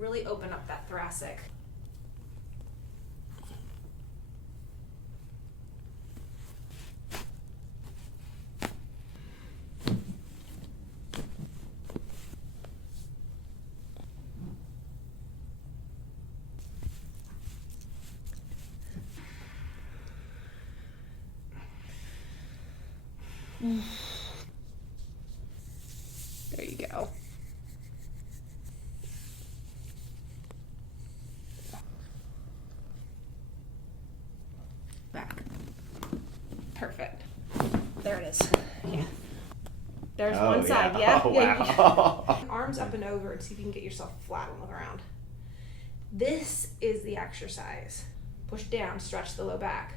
Really open up that thoracic. There you go. Back. Perfect. There it is. Yeah. There's one side. Yeah. Oh, Yeah. wow. Arms up and over and see if you can get yourself flat on the ground. This is the exercise. Push down, stretch the low back.